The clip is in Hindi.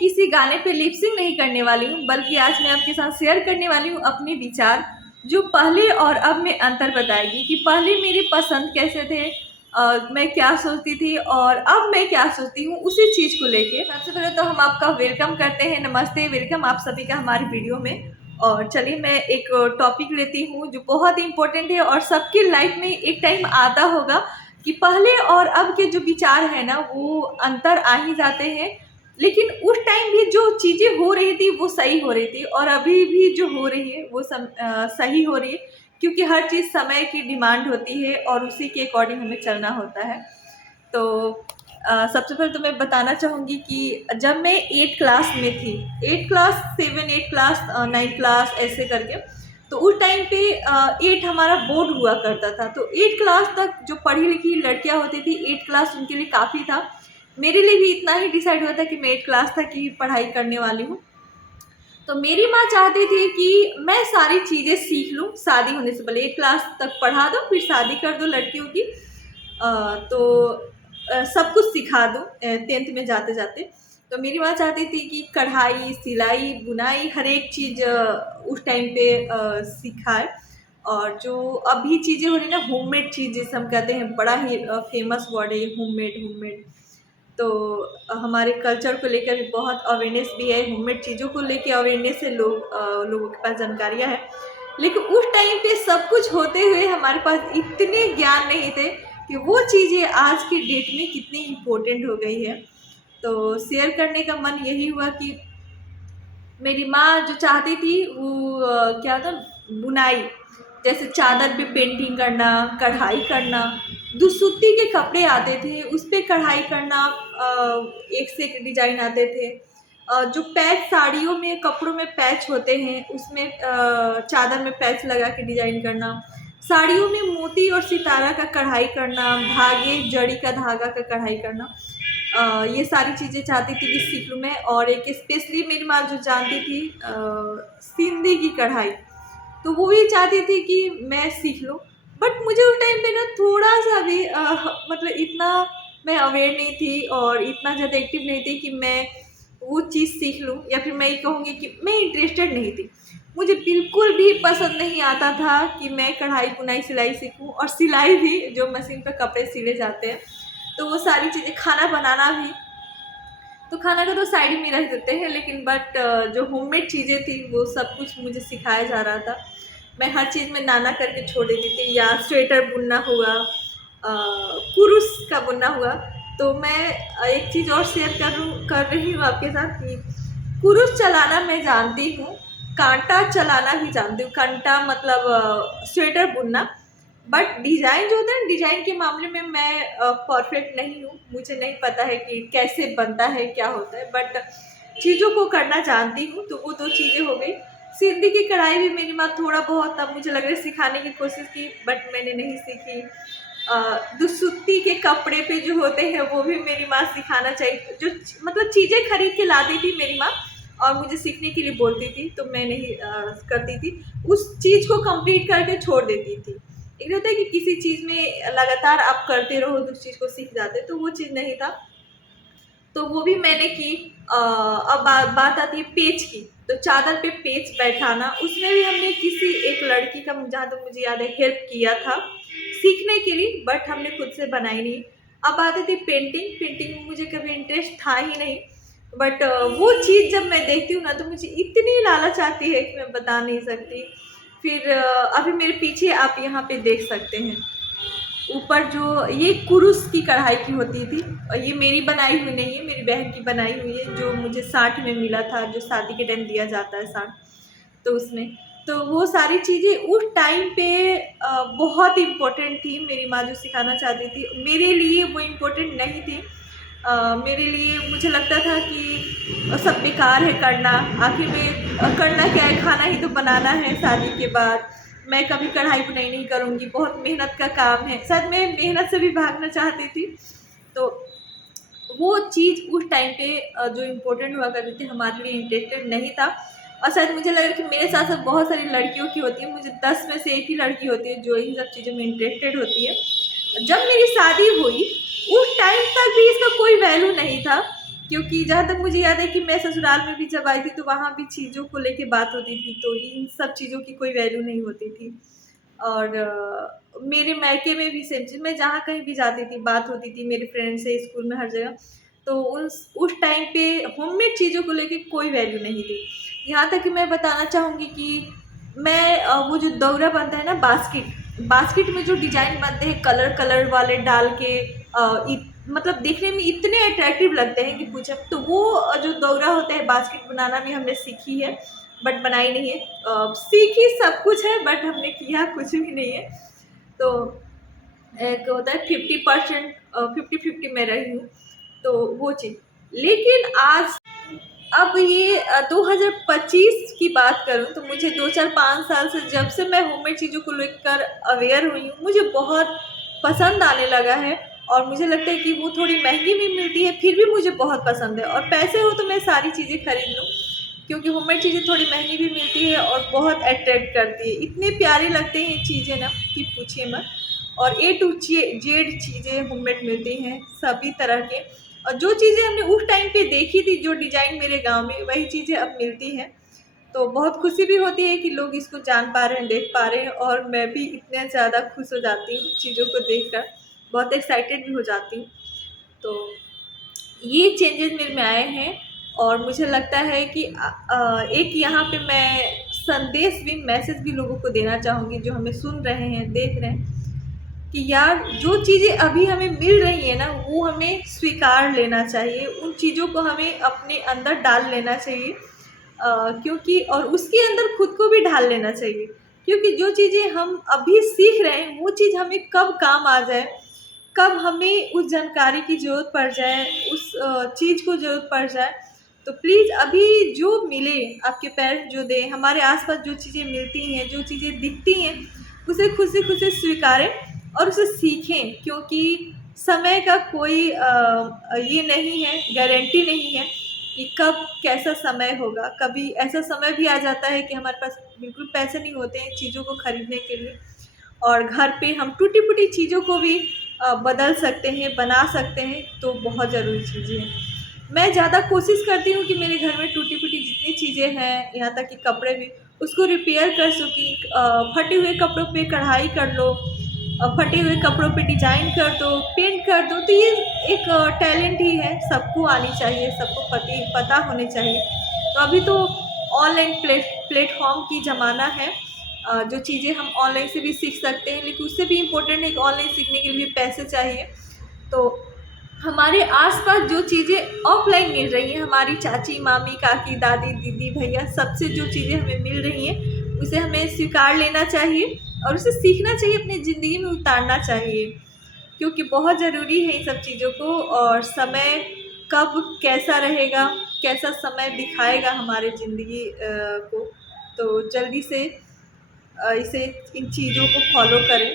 किसी गाने पे लिपसिंग नहीं करने वाली हूँ, बल्कि आज मैं आपके साथ शेयर करने वाली हूँ अपने विचार, जो पहले और अब में अंतर बताएगी कि पहले मेरी पसंद कैसे थे, मैं क्या सोचती थी और अब मैं क्या सोचती हूँ उसी चीज़ को लेके। सबसे पहले तो हम आपका वेलकम करते हैं, नमस्ते, वेलकम आप सभी का हमारे वीडियो में। और चलिए मैं एक टॉपिक लेती हूँ जो बहुत इम्पोर्टेंट है और सबकी लाइफ में एक टाइम आता होगा कि पहले और अब के जो विचार है ना वो अंतर आ ही जाते हैं, लेकिन उस टाइम भी जो चीज़ें हो रही थी वो सही हो रही थी और अभी भी जो हो रही है वो सही हो रही है, क्योंकि हर चीज़ समय की डिमांड होती है और उसी के अकॉर्डिंग हमें चलना होता है। तो सबसे पहले तो मैं बताना चाहूँगी कि जब मैं 8 क्लास में थी, 8 क्लास 7 8 क्लास 9 क्लास ऐसे करके, तो उस टाइम पे 8 हमारा बोर्ड हुआ करता था। तो 8 क्लास तक जो पढ़ी लिखी लड़कियां होती थी, 8 क्लास उनके लिए काफ़ी था। मेरे लिए भी इतना ही डिसाइड हुआ था कि मैं 8 क्लास तक ही पढ़ाई करने वाली हूँ। तो मेरी माँ चाहती थी कि मैं सारी चीज़ें सीख लूँ शादी होने से पहले, 8 क्लास तक पढ़ा दो फिर शादी कर दो लड़कियों की। तो सब कुछ सिखा दो 10th में जाते जाते। तो मेरी माँ चाहती थी कि कढ़ाई, सिलाई, बुनाई हर एक चीज़ उस टाइम पे सिखाए। और जो अभी चीज़ें हो रही ना, होममेड चीज़ जिसे हम कहते हैं, बड़ा ही फेमस वर्ड है होममेड। होममेड तो हमारे कल्चर को लेकर भी बहुत अवेयरनेस भी है, होममेड चीज़ों को लेकर अवेयरनेस है, लोगों के पास जानकारियाँ हैं। लेकिन उस टाइम पे सब कुछ होते हुए हमारे पास इतने ज्ञान नहीं थे कि वो चीज़ें आज की डेट में कितनी इम्पोर्टेंट हो गई है। तो शेयर करने का मन यही हुआ कि मेरी माँ जो चाहती थी वो क्या था, बुनाई, जैसे चादर पे पेंटिंग करना, कढ़ाई करना, दुसुत्ती के कपड़े आते थे उस पर कढ़ाई करना, एक से एक डिजाइन आते थे। जो पैच साड़ियों में, कपड़ों में पैच होते हैं उसमें चादर में पैच लगा के डिजाइन करना, साड़ियों में मोती और सितारा का कढ़ाई करना, धागे, जड़ी का धागा का कढ़ाई करना, ये सारी चीज़ें चाहती थी कि सीख लूँ मैं। और एक स्पेशली मेरी माँ जो जानती थी सिंधी की कढ़ाई, तो वो भी चाहती थी कि मैं सीख लूँ। बट मुझे उस टाइम पे ना थोड़ा सा भी मतलब इतना मैं अवेयर नहीं थी और इतना ज़्यादा एक्टिव नहीं थी कि मैं वो चीज़ सीख लूँ, या फिर मैं ये कहूँगी कि मैं इंटरेस्टेड नहीं थी। मुझे बिल्कुल भी पसंद नहीं आता था कि मैं कढ़ाई, बुनाई, सिलाई सीखूँ, और सिलाई भी जो मशीन पर कपड़े सिले जाते हैं, तो वो सारी चीज़ें, खाना बनाना भी, तो खाना का तो साइड में रख देते हैं, लेकिन बट जो होममेड चीज़ें थी वो सब कुछ मुझे सिखाया जा रहा था। मैं हर चीज़ में नाना करके छोड़ देती थी, या स्वेटर बुनना हुआ, कुरुस का बुनना हुआ। तो मैं एक चीज़ और शेयर कर रही हूँ आपके साथ कि कुरुस चलाना मैं जानती हूँ, कांटा चलाना भी जानती हूँ। कांटा मतलब स्वेटर बुनना, बट डिज़ाइन जो होता है, डिज़ाइन के मामले में मैं परफेक्ट नहीं हूँ, मुझे नहीं पता है कि कैसे बनता है, क्या होता है, बट चीज़ों को करना जानती हूँ। तो वो 2 चीज़ें हो गई। सिंधी की कढ़ाई भी मेरी माँ थोड़ा बहुत, तब मुझे लग रहा है, सिखाने की कोशिश की, बट मैंने नहीं सीखी। दुसुत्ती के कपड़े पे जो होते हैं वो भी मेरी माँ सिखाना चाहिए, जो मतलब चीज़ें खरीद के लाती थी मेरी माँ और मुझे सीखने के लिए बोलती थी, तो मैं नहीं करती थी, उस चीज़ को कंप्लीट करके छोड़ देती थी। एक होता है कि किसी चीज़ में लगातार आप करते रहो तो उस चीज़ को सीख जाते, तो वो चीज़ नहीं था, तो वो भी मैंने की। अब बात आती है पेच की, तो चादर पे पेच बैठाना, उसमें भी हमने किसी एक लड़की का, जहाँ तक मुझे याद है, हेल्प किया था सीखने के लिए, बट हमने खुद से बनाई नहीं। अब आती थी पेंटिंग, पेंटिंग में मुझे कभी इंटरेस्ट था ही नहीं, बट वो चीज़ जब मैं देखती हूँ ना तो मुझे इतनी लालच आती है कि मैं बता नहीं सकती। फिर अभी मेरे पीछे आप यहाँ पे देख सकते हैं, ऊपर जो ये कुरुस की कढ़ाई की होती थी, और ये मेरी बनाई हुई नहीं है, मेरी बहन की बनाई हुई है, जो मुझे 60 में मिला था, जो शादी के टाइम दिया जाता है 60, तो उसमें। तो वो सारी चीज़ें उस टाइम पे बहुत इम्पोर्टेंट थी। मेरी माँ जो सिखाना चाहती थी, मेरे लिए वो इम्पोर्टेंट नहीं थी। मेरे लिए मुझे लगता था कि सब बेकार है करना, आखिर में करना क्या है, खाना ही तो बनाना है शादी के बाद, मैं कभी कढ़ाई बुनाई नहीं करूँगी, बहुत मेहनत का काम है, शायद मैं मेहनत से भी भागना चाहती थी। तो वो चीज़ उस टाइम पे जो इम्पोर्टेंट हुआ करती थी, हमारे लिए इंटरेस्टेड नहीं था। और शायद मुझे लगा कि मेरे साथ साथ बहुत सारी लड़कियों की होती है, मुझे 10 में से 1 ही लड़की होती है जो इन सब चीज़ों में इंटरेस्टेड होती है। जब मेरी शादी हुई उस टाइम तक भी इसका कोई वैल्यू नहीं था क्योंकि जहाँ तक मुझे याद है कि मैं ससुराल में भी जब आई थी तो वहाँ भी चीज़ों को लेके बात होती थी, तो इन सब चीज़ों की कोई वैल्यू नहीं होती थी। और मेरे मायके में भी सेम चीज़, मैं जहाँ कहीं भी जाती थी बात होती थी मेरे फ्रेंड से, स्कूल में, हर जगह। तो उस टाइम पे होममेड चीज़ों को लेके कोई वैल्यू नहीं थी। यहाँ तक कि मैं बताना चाहूँगी कि मैं वो जो दौरा बनता है ना, बास्केट बास्केट में जो डिज़ाइन बनते हैं कलर कलर वाले डाल के, मतलब देखने में इतने अट्रैक्टिव लगते हैं कि पूछे, तो वो जो दौरा होता है बास्केट बनाना भी हमने सीखी है, बट बनाई नहीं है। सीखी सब कुछ है बट हमने किया कुछ भी नहीं है। तो एक होता है 50%, 50-50 में रही हूँ, तो वो चीज़। लेकिन आज अब ये 2025 की बात करूँ तो मुझे 2-4-5 साल से, जब से मैं होममेड चीज़ों को लेकर अवेयर हुई हूँ, मुझे बहुत पसंद आने लगा है। और मुझे लगता है कि वो थोड़ी महंगी भी मिलती है, फिर भी मुझे बहुत पसंद है, और पैसे हो तो मैं सारी चीज़ें खरीद लूँ, क्योंकि होममेड चीज़ें थोड़ी महंगी भी मिलती है और बहुत अट्रैक्ट करती है। इतने प्यारे लगते हैं ये चीज़ें ना कि पूछिए मत। और ए टू जेड चीज़ें होममेड मिलती हैं सभी तरह के। और जो चीज़ें हमने उस टाइम पे देखी थी, जो डिज़ाइन मेरे गांव में, वही चीज़ें अब मिलती हैं। तो बहुत खुशी भी होती है कि लोग इसको जान पा रहे हैं, देख पा रहे हैं, और मैं भी इतने ज़्यादा खुश हो जाती हूँ चीज़ों को देखकर, बहुत एक्साइटेड भी हो जाती हूँ। तो ये चेंजेस मेरे में आए हैं। और मुझे लगता है कि एक यहाँ पे मैं संदेश भी, मैसेज भी लोगों को देना चाहूँगी जो हमें सुन रहे हैं, देख रहे हैं, कि यार जो चीज़ें अभी हमें मिल रही है ना, वो हमें स्वीकार लेना चाहिए, उन चीज़ों को हमें अपने अंदर डाल लेना चाहिए। क्योंकि और उसके अंदर खुद को भी ढाल लेना चाहिए, क्योंकि जो चीज़ें हम अभी सीख रहे हैं वो चीज़ हमें कब काम आ जाए, कब हमें उस जानकारी की ज़रूरत पड़ जाए, उस चीज़ को ज़रूरत पड़ जाए। तो प्लीज़ अभी जो मिले, आपके पेरेंट्स जो दें, हमारे आसपास जो चीज़ें मिलती हैं, जो चीज़ें दिखती हैं, उसे खुशी खुशी स्वीकारें और उसे सीखें। क्योंकि समय का कोई ये नहीं है, गारंटी नहीं है कि कब कैसा समय होगा। कभी ऐसा समय भी आ जाता है कि हमारे पास बिल्कुल पैसे नहीं होते हैं चीज़ों को खरीदने के लिए, और घर पे हम टूटी-फूटी चीज़ों को भी बदल सकते हैं, बना सकते हैं, तो बहुत ज़रूरी चीज़ें हैं। मैं ज़्यादा कोशिश करती हूँ कि मेरे घर में टूटी-फूटी जितनी चीज़ें हैं, यहाँ तक कि कपड़े भी, उसको रिपेयर कर सकी। फटे हुए कपड़ों पे कढ़ाई कर लो, फटे हुए कपड़ों पे डिज़ाइन कर दो, पेंट कर दो, तो ये एक टैलेंट ही है, सबको आनी चाहिए, सबको पता होने चाहिए। तो अभी तो ऑनलाइन प्लेटफ़ॉर्म की ज़माना है, जो चीज़ें हम ऑनलाइन से भी सीख सकते हैं, लेकिन उससे भी इम्पोर्टेंट है कि ऑनलाइन सीखने के लिए भी पैसे चाहिए। तो हमारे आस-पास जो चीज़ें ऑफ़लाइन मिल रही हैं, हमारी चाची, मामी, काकी, दादी, दीदी, भैया, सबसे जो चीज़ें हमें मिल रही हैं, उसे हमें स्वीकार लेना चाहिए और उसे सीखना चाहिए, अपनी ज़िंदगी में उतारना चाहिए। क्योंकि बहुत ज़रूरी है इन सब चीज़ों को, और समय कब कैसा रहेगा, कैसा समय दिखाएगा हमारे ज़िंदगी को। तो जल्दी से इसे, इन चीज़ों को फ़ॉलो करें।